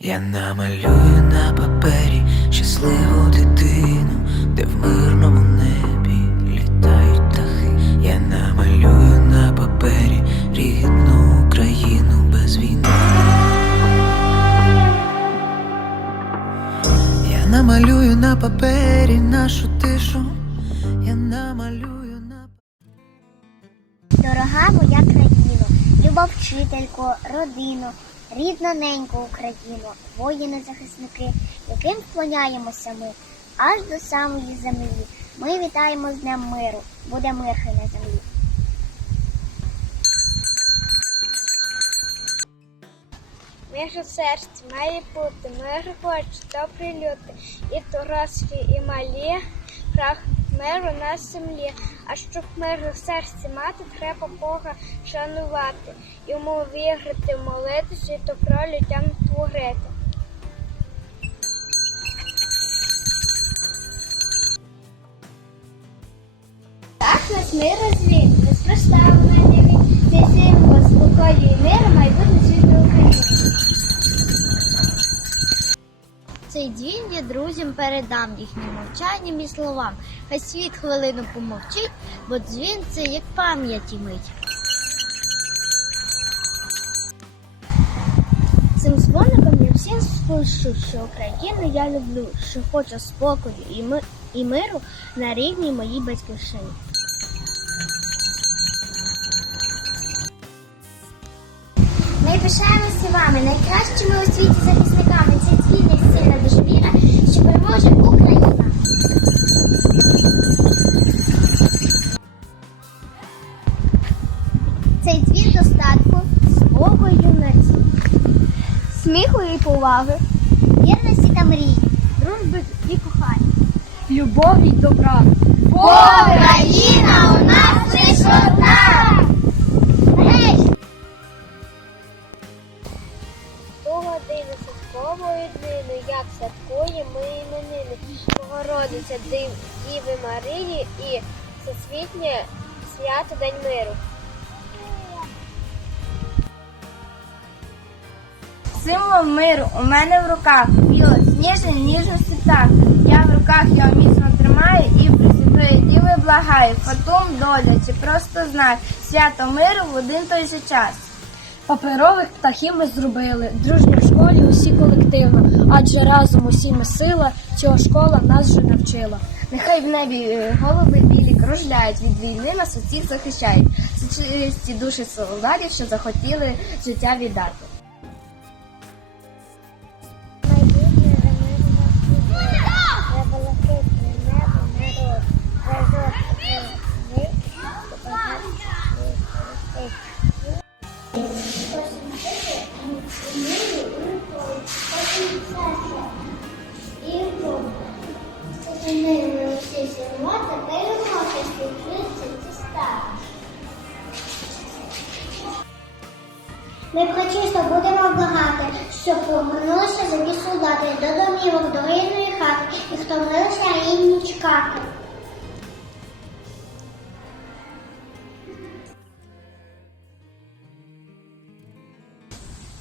Я намалюю на папері щасливу дитину, де в мирному небі літають птахи. Я намалюю на папері рідну Україну без війни. Я намалюю на папері нашу тишу. Я намалюю на Дорога моя країно, люба вчителько, родино, рідна ненько Україно, воїни-захисники, яким вклоняємося ми аж до самої землі. Ми вітаємо з Днем миру, буде мир хай на землі. Між у серці має бути мир хоче, добрі люди, і дорослі, і малі, прах миру на землі. А щоб мир у серці мати, треба Бога шанувати, йому вірити, молитися і добро людям творити. Так нас мир розвій, безпростав на небі, цей символ спокою і миру майбутнє світло України. Цей дзвін я друзям передам їхнім мовчанням і словам. Хай світ хвилину помовчить, бо дзвін це як пам'яті мить. Цим дзвоником я всім сповіщу, що Україну я люблю, що хочу спокою і, ми, і миру на рідній моїй батьківщині. Ми пишаємося вами, найкращими у світі захисниками. Цей дзвін достатку, спокою юності, сміху і поваги, вірності та мрії, дружби і кохання. Любові й добра. Україна у нас лиш одна! Гей! Ту годину святкової днини, як святкуємо ми іменини, Богородиця Діви Марії і всесвітнє свято День миру. Символ миру у мене в руках, білосніжний ніжності так. Я в руках його міцно тримаю і присвятої діви благаю. Фатум доля чи просто знак свято миру в один той же час. Паперових птахів ми зробили, дружні в школі усі колективно, адже разом усі ми сила, цього школа нас вже навчила. Нехай в небі е, голуби білі кружляють, від війни нас усіх захищають. Це чисті душі солдатів, що захотіли життя віддати. Ми прочисто будемо благати, щоб повернулися забі солдати до домівок, до рідної хати і втомилися рідні чекати.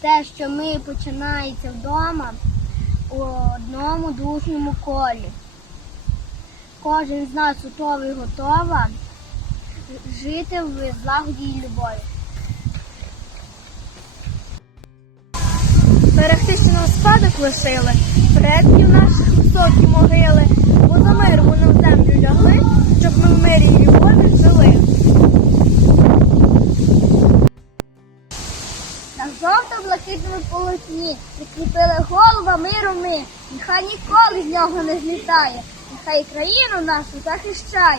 те, що ми починається вдома у одному дружньому колі. Кожен з нас готовий готова жити в злагоді і любові. Берегти, що нам спадок лишили, предків наших високі могили, бо за мир вони в землю лягли, щоб ми в мирі і любові жили. На жовто-блакитному полотні прикріпили голова миру ми, нехай ніколи з нього не злітає, нехай країну нашу захищає.